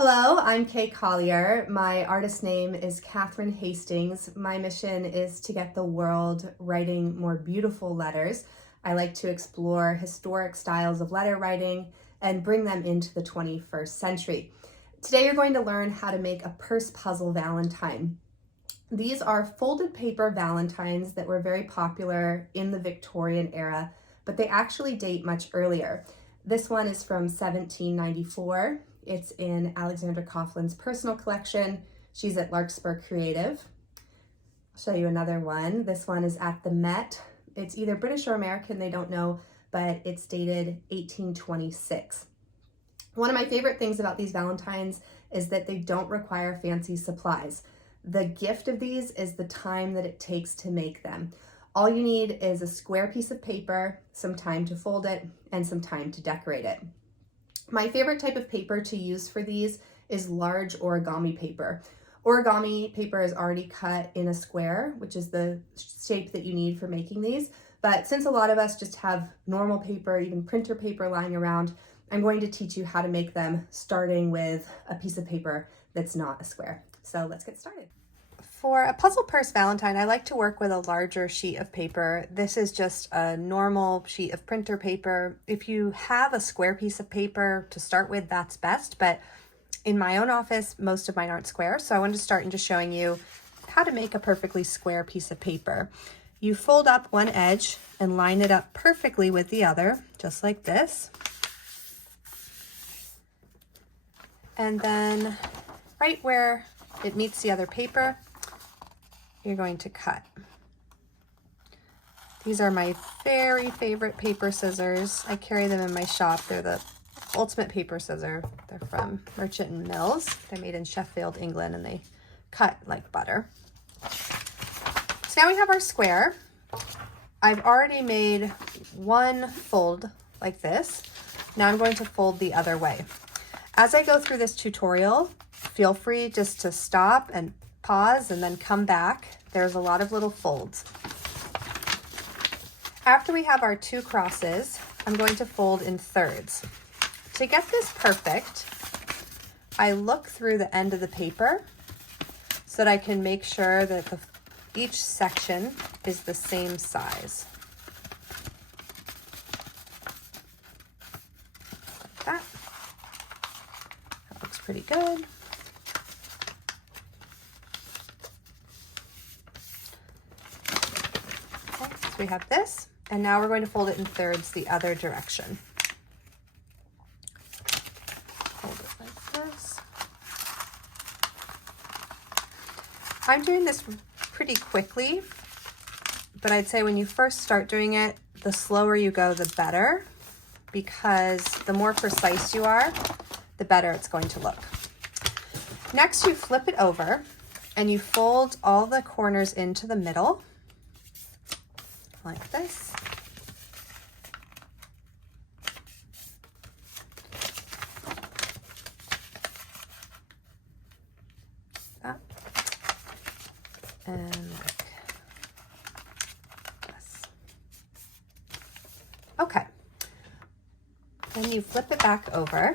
Hello, I'm Kay Collier. My artist name is Kathryn Hastings. My mission is to get the world writing more beautiful letters. I like to explore historic styles of letter writing and bring them into the 21st century. Today you're going to learn how to make a purse puzzle valentine. These are folded paper valentines that were very popular in the Victorian era, but they actually date much earlier. This one is from 1794. It's in Alexandra Coughlin's personal collection. She's at Larkspur Creative. I'll show you another one. This one is at the Met. It's either British or American, they don't know, but it's dated 1826. One of my favorite things about these valentines is that they don't require fancy supplies. The gift of these is the time that it takes to make them. All you need is a square piece of paper, some time to fold it, and some time to decorate it. My favorite type of paper to use for these is large origami paper. Origami paper is already cut in a square, which is the shape that you need for making these. But since a lot of us just have normal paper, even printer paper lying around, I'm going to teach you how to make them starting with a piece of paper that's not a square. So let's get started. For a puzzle purse valentine, I like to work with a larger sheet of paper. This is just a normal sheet of printer paper. If you have a square piece of paper to start with, that's best. But in my own office, most of mine aren't square. So I wanted to start in just showing you how to make a perfectly square piece of paper. You fold up one edge and line it up perfectly with the other, just like this. And then right where it meets the other paper, you're going to cut. These are my very favorite paper scissors. I carry them in my shop. They're the ultimate paper scissor. They're from Merchant and Mills. They're made in Sheffield, England, and they cut like butter. So now we have our square. I've already made one fold like this. Now I'm going to fold the other way. As I go through this tutorial, feel free just to stop and pause and then come back. There's a lot of little folds. After we have our two crosses, I'm going to fold in thirds. To get this perfect, I look through the end of the paper so that I can make sure that each section is the same size. Like that. That looks pretty good. We have this, and now we're going to fold it in thirds the other direction. Fold it like this. I'm doing this pretty quickly, but I'd say when you first start doing it, the slower you go, the better, because the more precise you are, the better it's going to look. Next, you flip it over and you fold all the corners into the middle, like this. That. And like this. Okay. Then you flip it back over.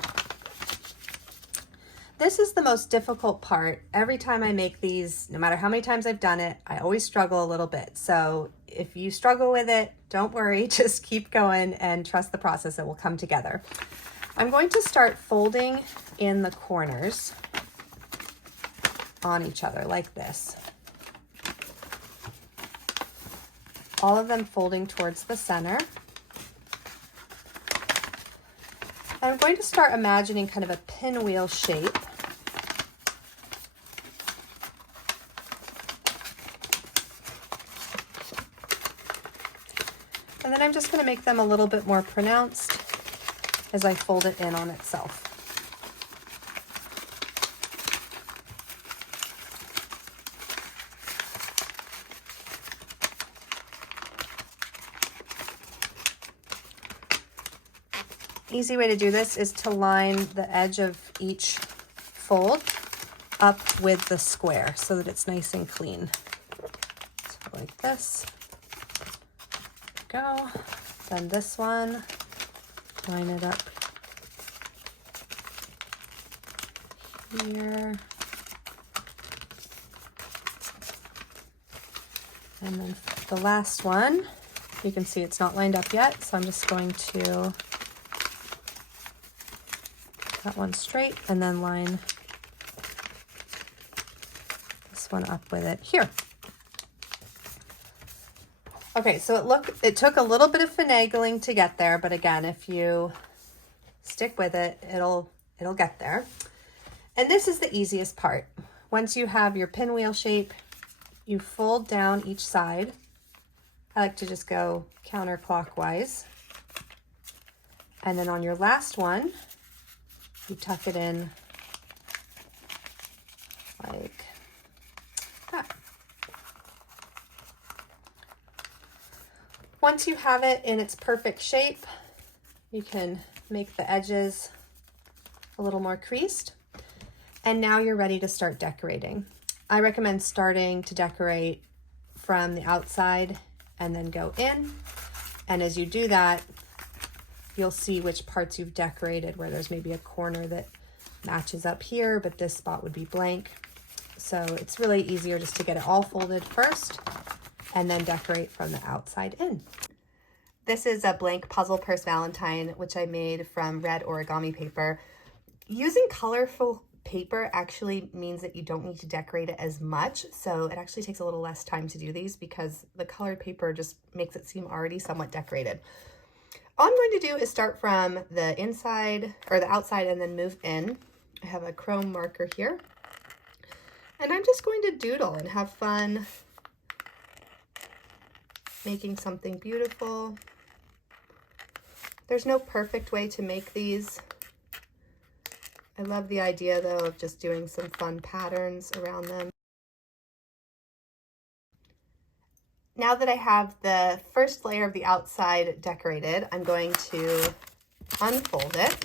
This is the most difficult part. Every time I make these, no matter how many times I've done it, I always struggle a little bit. So if you struggle with it, don't worry, just keep going and trust the process. It will come together. I'm going to start folding in the corners on each other like this. All of them folding towards the center. And I'm going to start imagining kind of a pinwheel shape. And then I'm just going to make them a little bit more pronounced as I fold it in on itself. Easy way to do this is to line the edge of each fold up with the square so that it's nice and clean. So like this. Go. Then this one, line it up here. And then the last one, you can see it's not lined up yet, so I'm just going to that one straight and then line this one up with it here. Okay, so it took a little bit of finagling to get there, but again, if you stick with it, it'll get there. And this is the easiest part. Once you have your pinwheel shape, you fold down each side. I like to just go counterclockwise. And then on your last one, you tuck it in like that. Once you have it in its perfect shape, you can make the edges a little more creased. And now you're ready to start decorating. I recommend starting to decorate from the outside and then go in. And as you do that, you'll see which parts you've decorated, where there's maybe a corner that matches up here, but this spot would be blank. So it's really easier just to get it all folded first and then decorate from the outside in. This is a blank puzzle purse Valentine, which I made from red origami paper. Using colorful paper actually means that you don't need to decorate it as much, so it actually takes a little less time to do these because the colored paper just makes it seem already somewhat decorated. All I'm going to do is start from the inside or the outside and then move in. I have a chrome marker here, and I'm just going to doodle and have fun making something beautiful. There's no perfect way to make these. I love the idea though of just doing some fun patterns around them. Now that I have the first layer of the outside decorated, I'm going to unfold it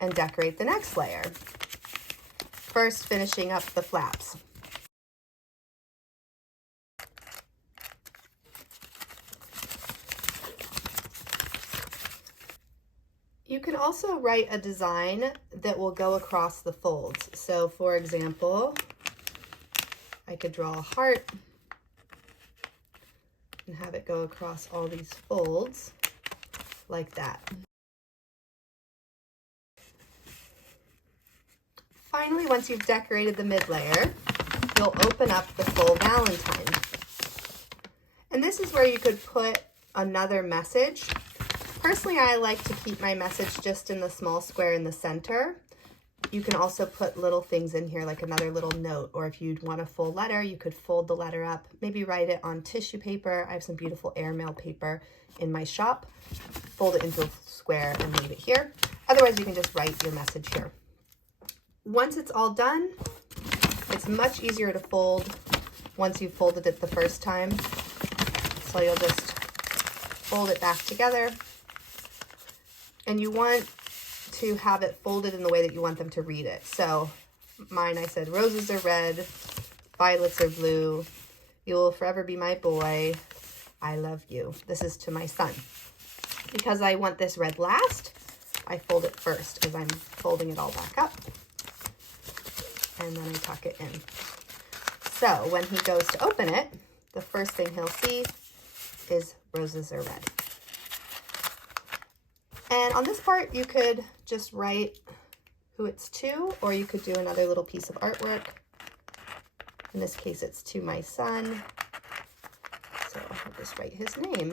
and decorate the next layer. First, finishing up the flaps. You can also write a design that will go across the folds. So for example, I could draw a heart and have it go across all these folds like that. Finally, once you've decorated the mid layer, you'll open up the full Valentine. And this is where you could put another message. Personally, I like to keep my message just in the small square in the center. You can also put little things in here, like another little note, or if you'd want a full letter, you could fold the letter up, maybe write it on tissue paper. I have some beautiful airmail paper in my shop. Fold it into a square and leave it here. Otherwise, you can just write your message here. Once it's all done, it's much easier to fold once you've folded it the first time. So you'll just fold it back together. And you want to have it folded in the way that you want them to read it. So mine, I said, roses are red, violets are blue, you will forever be my boy, I love you. This is to my son. Because I want this red last, I fold it first as I'm folding it all back up. And then I tuck it in. So when he goes to open it, the first thing he'll see is roses are red. And on this part, you could just write who it's to, or you could do another little piece of artwork. In this case, it's to my son. So I'll just write his name.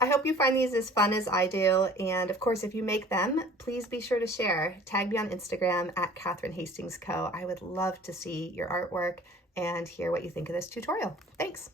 I hope you find these as fun as I do, and of course, if you make them, please be sure to share. Tag me on Instagram at Kathryn Hastings Co. I would love to see your artwork and hear what you think of this tutorial. Thanks.